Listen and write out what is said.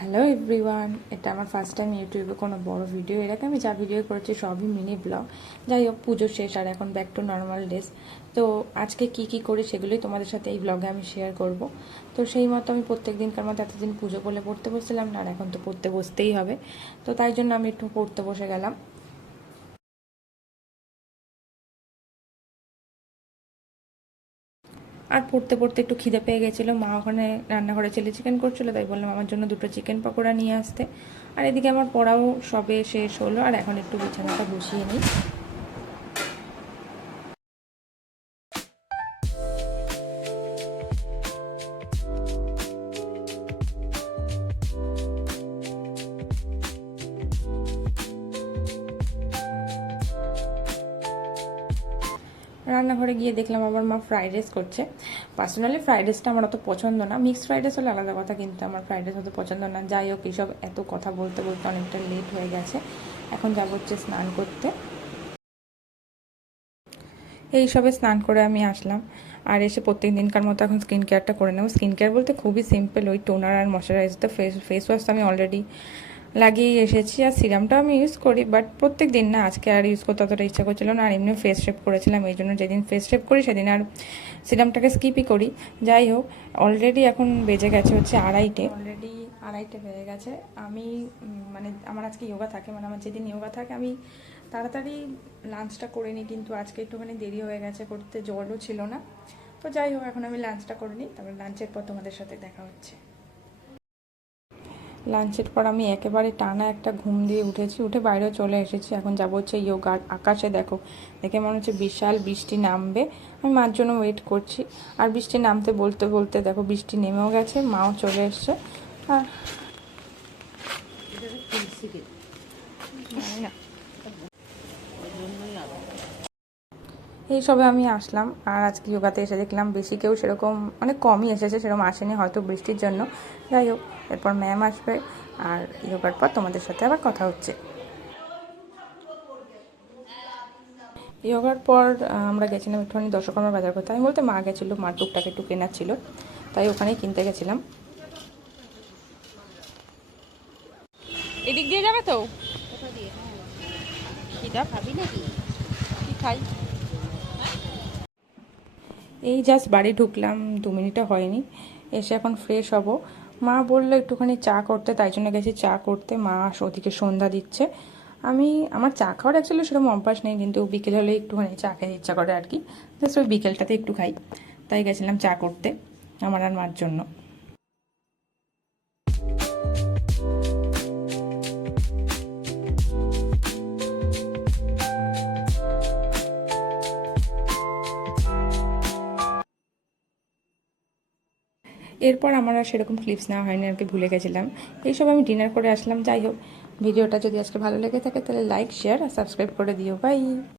Hello everyone, এটা আমার first time ইউটিউবে কোনো বড় ভিডিও। এর আগে আমি যা ভিডিও করেছি সবই মিনি ব্লগ। যাই হোক, পুজো শেষ আর এখন ব্যাক টু নর্মাল ডেজ। তো আজকে কি কি করি সেগুলোই তোমাদের সাথে এই ব্লগে আমি শেয়ার করব। তো সেই মতো আমি প্রত্যেক দিনকার মতো এতদিন পুজো করলে পড়তে বসছিলাম না, আর এখন তো পড়তে বসতেই হবে। তো তাই জন্য আমি একটু পড়তে বসে গেলাম। আর পড়তে পড়তে একটু খিদে পেয়ে গেছিলো। মা ওখানে রান্নাঘরে চিলি চিকেন করছিলো, তাই বললাম আমার জন্য দুটো চিকেন পকোড়া নিয়ে আসতে। আর এদিকে আমার পড়াও সবে শেষ হলো, আর এখন একটু বিছানাটা গুছিয়ে নিই। রান্নাঘরে গিয়ে দেখলাম আবার মা ফ্রাইড রাইস করছে। পার্সোনালি ফ্রাইড রাইসটা আমার অত পছন্দ না, মিক্সড ফ্রাইড রাইস হলে আলাদা কথা, কিন্তু আমার ফ্রাইড রাইস অত পছন্দ না। যাই হোক, এইসব এত কথা বলতে বলতে অনেকটা লেট হয়ে গেছে। এখন যাবো হচ্ছে স্নান করতে। এই সবে স্নান করে আমি আসলাম, আর এসে প্রত্যেক দিনকার মতো এখন স্কিন কেয়ারটা করে নেবো। স্কিন কেয়ার বলতে খুবই সিম্পল, ওই টোনার আর ময়শ্চারাইজার। তো ফেস ওয়াশ তো আমি অলরেডি লাগিয়ে এসেছি, আর সিরামটাও আমি ইউজ করি, বাট প্রত্যেক দিন না। আজকে আর ইউজ করতে অতটা ইচ্ছা করছিল না, আর এমনি ফেস শেপ করেছিলাম, এই জন্য যেদিন ফেস শেপ করি সেদিন আর সিরামটাকে স্কিপই করি। যাই হোক, অলরেডি এখন বেজে গেছে হচ্ছে আড়াইটে বেজে গেছে। আমি মানে আমার আজকে যোগা থাকে, মানে আমার যেদিন যোগা থাকে আমি তাড়াতাড়ি লাঞ্চটা করে নিই, কিন্তু আজকে একটুখানি দেরি হয়ে গেছে করতে, জলও ছিল না। তো যাই হোক, এখন আমি লাঞ্চটা করে নিই, তারপর লাঞ্চের পর তোমাদের সাথে দেখা হচ্ছে। লাঞ্চের পর আমি একেবারে টানা একটা ঘুম দিয়ে উঠেছি, উঠে বাইরেও চলে এসেছি। এখন যাবো হচ্ছে যোগার। আকাশে দেখো, দেখে মনে হচ্ছে বিশাল বৃষ্টি নামবে। আমি মার জন্য ওয়েট করছি, আর বৃষ্টি নামতে বলতে বলতে দেখো বৃষ্টি নেমেও গেছে, মাও চলে এসছে। আর না, এই সবে আমি আসলাম, আর আজকে যোগাতে এসে দেখলাম বেশি কেউ সেরকম, অনেক কমই এসেছে, সেরকম আসেনি, হয়তো বৃষ্টির জন্য। যাই হোক, এরপর ম্যাম আসবে, আর যোগার পর তোমাদের সাথে আবার কথা হচ্ছে। যোগার পর আমরা গেছিলাম একটুখানি দশকর্মার বাজার করতে। আমি বলতে মা গেছিলো, মার টুকটাক একটু কেনার ছিল, তাই ওখানেই কিনতে গেছিলাম। এদিক দিয়ে যাবে তো? খাবি নাকি? কি খাই? এই জাস্ট বাড়ি ঢুকলাম, 2 মিনিটও হয়নি, এসে এখন ফ্রেশ হব। মা বললো একটুখানি চা করতে, তাই জন্য গেছি চা করতে। মা ওদিকে সন্ধ্যা দিচ্ছে। আমার চা খাওয়ার অ্যাকচুয়ালি সেরকম অভ্যাস নেই, কিন্তু বিকেল হলে একটুখানি চা খেতে ইচ্ছা করে আর কি। জাস্ট ওই বিকেলটাতে একটু খাই, তাই গেছিলাম চা করতে আমার আর মার জন্য। এরপর আমার আর সেরকম ক্লিপস নেওয়া হয়নি আর কি, ভুলে গেছিলাম। এইসব আমি ডিনার করে আসলাম। যাই হোক, ভিডিওটা যদি আজকে ভালো লেগে থাকে তাহলে লাইক, শেয়ার আর সাবস্ক্রাইব করে দিও। বাই।